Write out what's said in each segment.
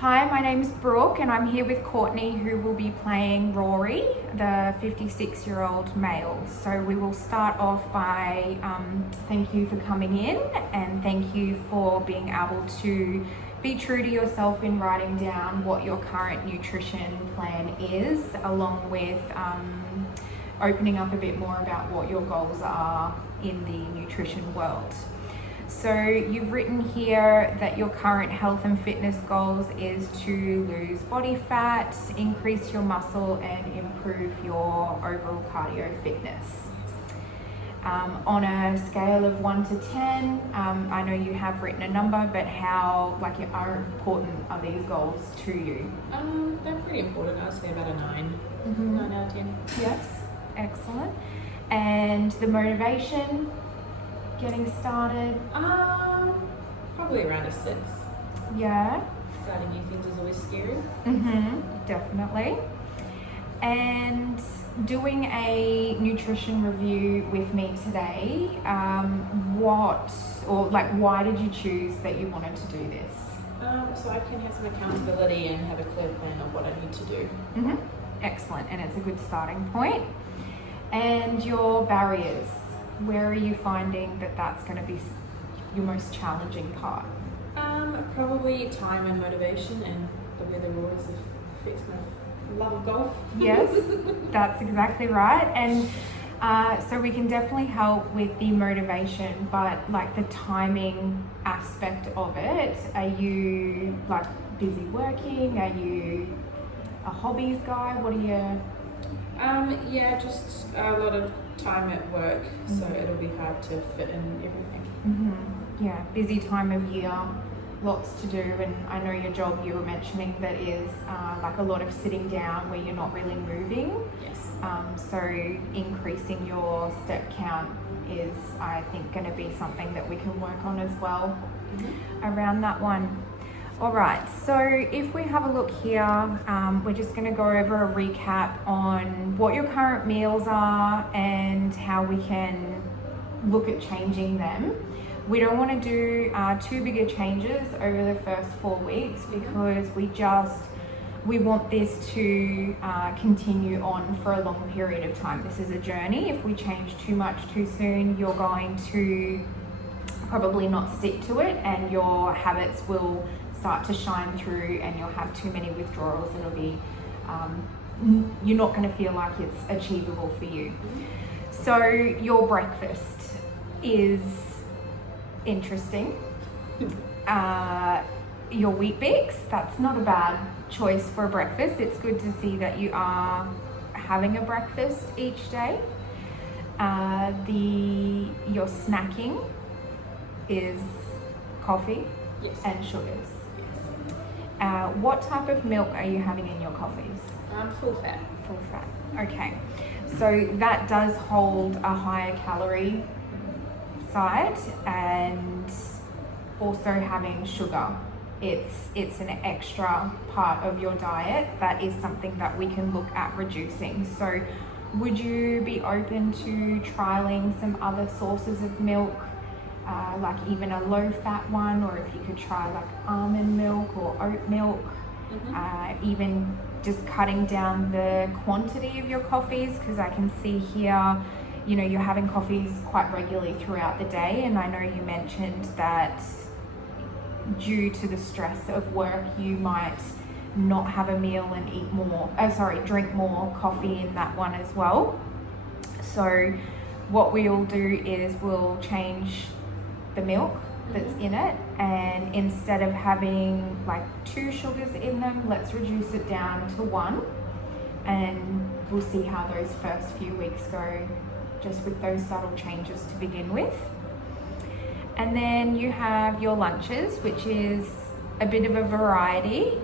Hi, my name's Brooke and I'm here with Courtney, who will be playing Rory, the 56-year-old male. So we will start off by thank you for coming in and thank you for being able to be true to yourself in writing down what your current nutrition plan is, along with opening up a bit more about what your goals are in the nutrition world. So you've written here that your current health and fitness goals is to lose body fat, increase your muscle and improve your overall cardio fitness. On a scale of 1 to 10, I know you have written a number, but how are important are these goals to you? They're pretty important. I'd say about a 9. 9 out of 10. Yes, excellent. And the motivation? Getting started? Probably around a 6. Yeah. Starting new things is always scary. Definitely. And doing a nutrition review with me today, why did you choose that you wanted to do this? So I can have some accountability and have a clear plan of what I need to do. Excellent, and it's a good starting point. And your barriers, where are you finding that that's going to be your most challenging part? Probably time and motivation, and the way the Rories have fixed my love of golf. Yes, that's exactly right. And so we can definitely help with the motivation, but the timing aspect of it, are you busy working? Are you a hobbies guy? What are you? Yeah, just a lot of time at work, so it'll be hard to fit in everything. Yeah, busy time of year, lots to do, and I know your job you were mentioning that is a lot of sitting down where you're not really moving. Yes. So increasing your step count is, I think, going to be something that we can work on as well around that one. All right, so if we have a look here, we're just going to go over a recap on what your current meals are and how we can look at changing them. We don't want to do too big of changes over the first 4 weeks because we want this to continue on for a long period of time. This is a journey. If we change too much too soon, you're going to probably not stick to it and your habits will start to shine through and you'll have too many withdrawals. It'll be, you're not going to feel like it's achievable for you. So your breakfast is interesting. Your Weet-Bix, that's not a bad choice for a breakfast. It's good to see that you are having a breakfast each day. Your snacking is coffee and sugars. What type of milk are you having in your coffees? Full fat. Full fat. Okay. So that does hold a higher calorie side, and also having sugar. It's an extra part of your diet that is something that we can look at reducing. So would you be open to trialing some other sources of milk? Even a low-fat one, or if you could try almond milk or oat milk, even just cutting down the quantity of your coffees, because I can see here, you're having coffees quite regularly throughout the day, and I know you mentioned that due to the stress of work, you might not have a meal and drink more coffee in that one as well. So what we'll do is we'll change the milk that's in it, and instead of having 2 sugars in them, let's reduce it down to 1, and we'll see how those first few weeks go just with those subtle changes to begin with. And then you have your lunches, which is a bit of a variety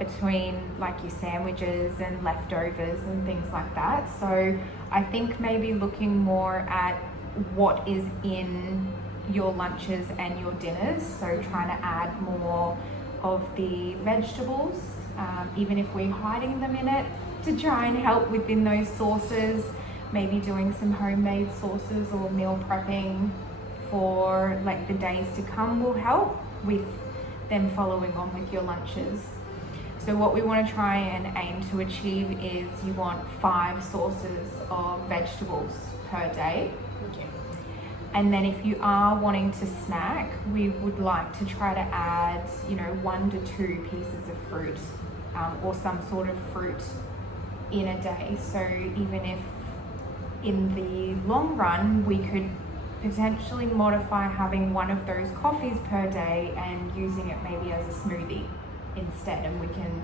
between your sandwiches and leftovers and things like that. So I think maybe looking more at what is in your lunches and your dinners, so trying to add more of the vegetables, even if we're hiding them in it, to try and help within those sauces. Maybe doing some homemade sauces or meal prepping for the days to come will help with then following on with your lunches. So what we want to try and aim to achieve is you want 5 sources of vegetables per day. Okay. And then if you are wanting to snack, we would like to try to add, 1 to 2 pieces of fruit or some sort of fruit in a day. So even if in the long run, we could potentially modify having one of those coffees per day and using it maybe as a smoothie instead, and we can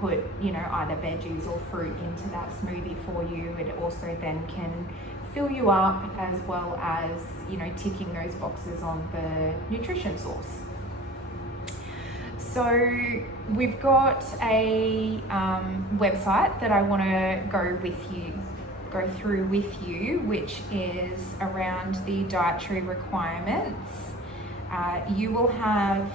put either veggies or fruit into that smoothie for you. It also then can fill you up, as well as ticking those boxes on the nutrition source. So we've got a website that I want to go through with you, which is around the dietary requirements. You will have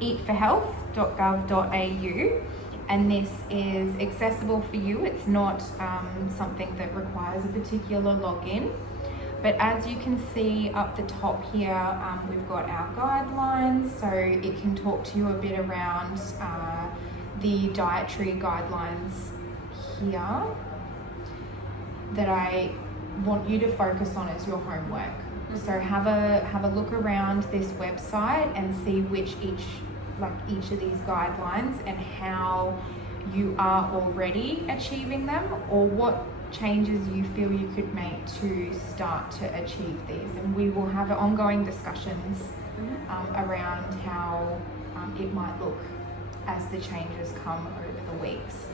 eatforhealth.gov.au, and this is accessible for you. It's not something that requires a particular login. But as you can see up the top here, we've got our guidelines, so it can talk to you a bit around the dietary guidelines here that I want you to focus on as your homework. So have a look around this website and see which each of these guidelines and how you are already achieving them, or what changes you feel you could make to start to achieve these. And we will have ongoing discussions around how it might look as the changes come over the weeks.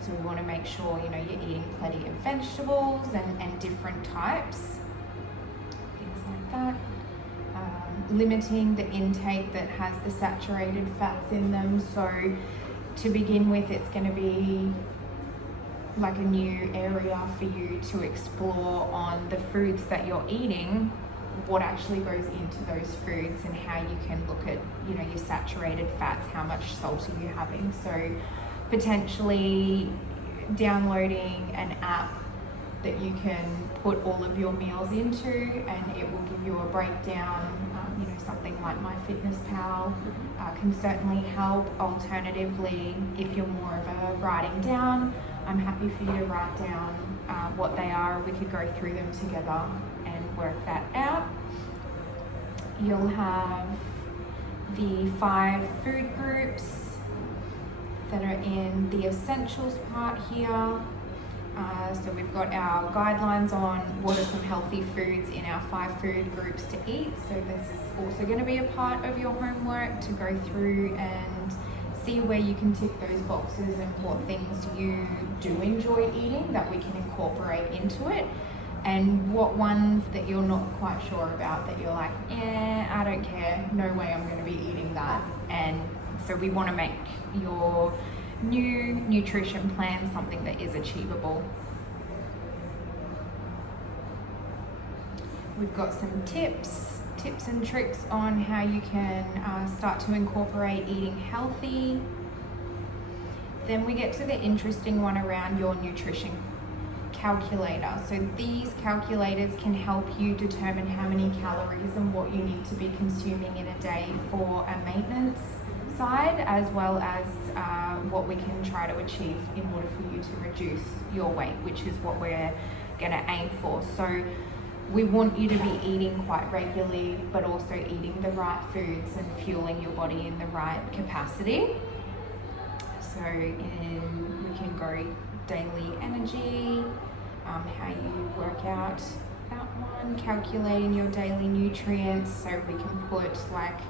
So we want to make sure you're eating plenty of vegetables and different types, things like that. Limiting the intake that has the saturated fats in them. So to begin with, it's going to be like a new area for you to explore on the foods that you're eating, what actually goes into those foods, and how you can look at your saturated fats, how much salt are you having. So potentially downloading an app that you can put all of your meals into, and it will give you a breakdown. Something like MyFitnessPal can certainly help. Alternatively, if you're more of a writing down, I'm happy for you to write down what they are. We could go through them together and work that out. You'll have the 5 food groups that are in the essentials part here. So we've got our guidelines on what are some healthy foods in our 5 food groups to eat. So this is also going to be a part of your homework, to go through and see where you can tick those boxes and what things you do enjoy eating that we can incorporate into it, and what ones that you're not quite sure about, that you're like, I don't care, no way I'm going to be eating that. And so we want to make your new nutrition plan something that is achievable. We've got some tips and tricks on how you can start to incorporate eating healthy. Then we get to the interesting one around your nutrition calculator. So these calculators can help you determine how many calories and what you need to be consuming in a day for a maintenance side, as well as what we can try to achieve in order for you to reduce your weight, which is what we're going to aim for. So we want you to be eating quite regularly, but also eating the right foods and fueling your body in the right capacity. So we can go daily energy, how you work out that one, calculating your daily nutrients. So we can put like,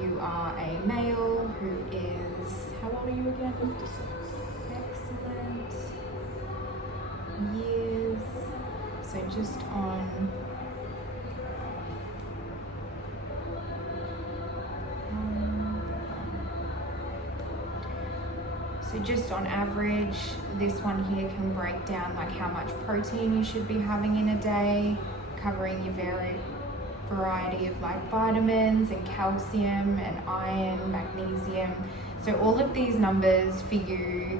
you are a male who is, how old are you again? 56. Excellent. Years. So just on average, this one here can break down like how much protein you should be having in a day, covering your variety of like vitamins and calcium and iron, magnesium. So all of these numbers for you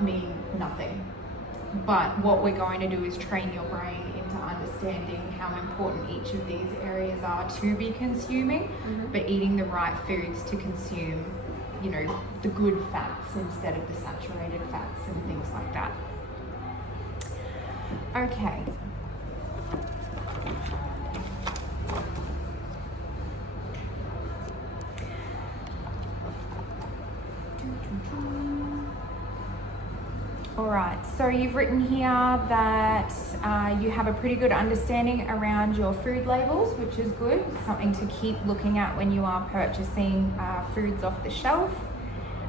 mean nothing. But what we're going to do is train your brain into understanding how important each of these areas are to be consuming, but eating the right foods to consume, you know, the good fats instead of the saturated fats and things like that. Okay. All right, so you've written here that you have a pretty good understanding around your food labels, which is good, something to keep looking at when you are purchasing foods off the shelf.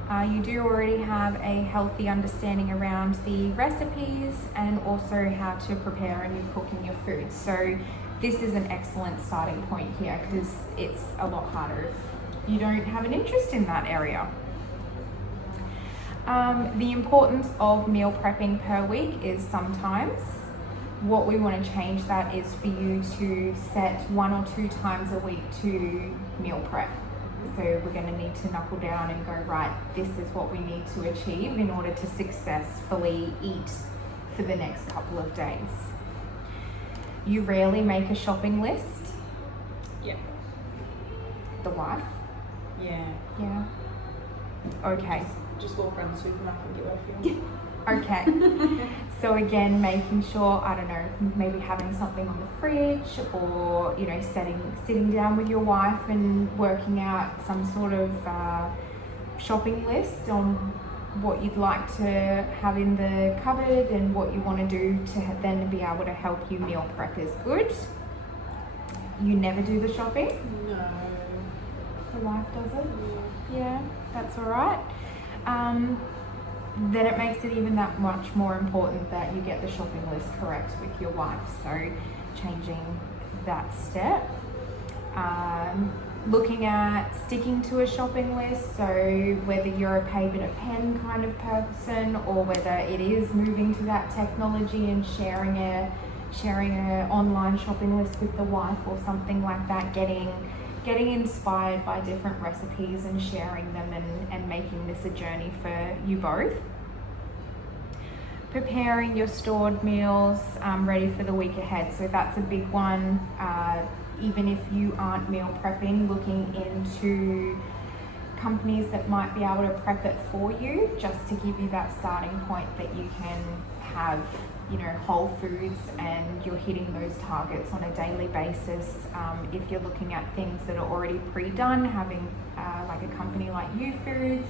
You do already have a healthy understanding around the recipes and also how to prepare and you're cooking your food. So this is an excellent starting point here because it's a lot harder if you don't have an interest in that area. The importance of meal prepping per week is sometimes. What we want to change that is for you to set 1 or 2 times a week to meal prep. So we're going to need to knuckle down and go, right, this is what we need to achieve in order to successfully eat for the next couple of days. You rarely make a shopping list. Yeah. The wife? Yeah. Yeah. Okay. Just walk around the supermarket and get what I feel. Okay. So again, making sure, I don't know, maybe having something on the fridge or, you know, sitting down with your wife and working out some sort of shopping list on what you'd like to have in the cupboard and what you want to do to then be able to help you meal prep is good. You never do the shopping? No. The wife does it? Yeah, that's all right. Then it makes it even that much more important that you get the shopping list correct with your wife. So changing that step. Looking at sticking to a shopping list. So whether you're a paper to pen kind of person or whether it is moving to that technology and sharing a online shopping list with the wife or something like that, getting inspired by different recipes and sharing them and making this a journey for you both. Preparing your stored meals ready for the week ahead. So that's a big one. Even if you aren't meal prepping, looking into companies that might be able to prep it for you, just to give you that starting point that you can have, you know, whole foods and you're hitting those targets on a daily basis. If you're looking at things that are already pre-done, having like a company like Youfoodz,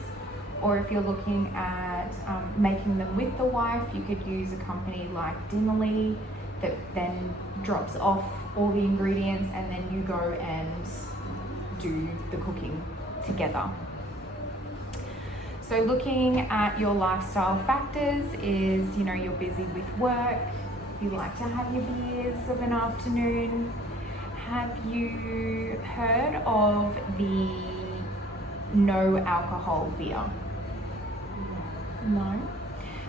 or if you're looking at making them with the wife, you could use a company like Dinnerly that then drops off all the ingredients and then you go and do the cooking together. So looking at your lifestyle factors is, you know, you're busy with work, you like to have your beers of an afternoon. Have you heard of the no alcohol beer? No?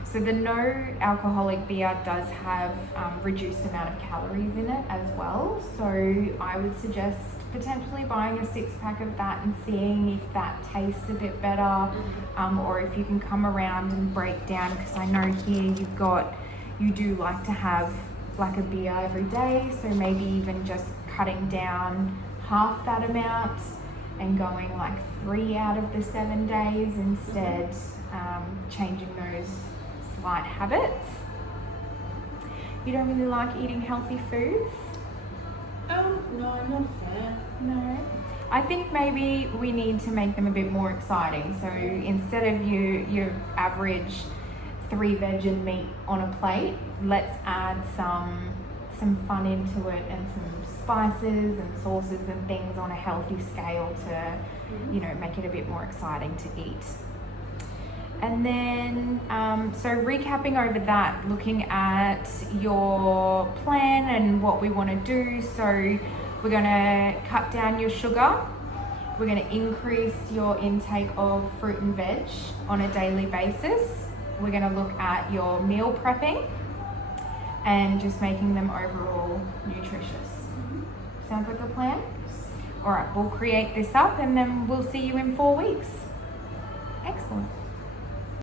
So the no alcoholic beer does have reduced amount of calories in it as well. So I would suggest potentially buying a 6-pack of that and seeing if that tastes a bit better, or if you can come around and break down, because I know here you do like to have like a beer every day, so maybe even just cutting down half that amount and going like 3 out of the 7 days instead, changing those slight habits. You don't really like eating healthy foods? No, I'm not a fan. No. I think maybe we need to make them a bit more exciting. So instead of your average 3 veg and meat on a plate, let's add some fun into it and some spices and sauces and things on a healthy scale to, you know, make it a bit more exciting to eat. And then, so recapping over that, looking at your plan and what we want to do. So we're going to cut down your sugar. We're going to increase your intake of fruit and veg on a daily basis. We're going to look at your meal prepping and just making them overall nutritious. Sounds like a plan? All right, we'll create this up and then we'll see you in 4 weeks. Excellent.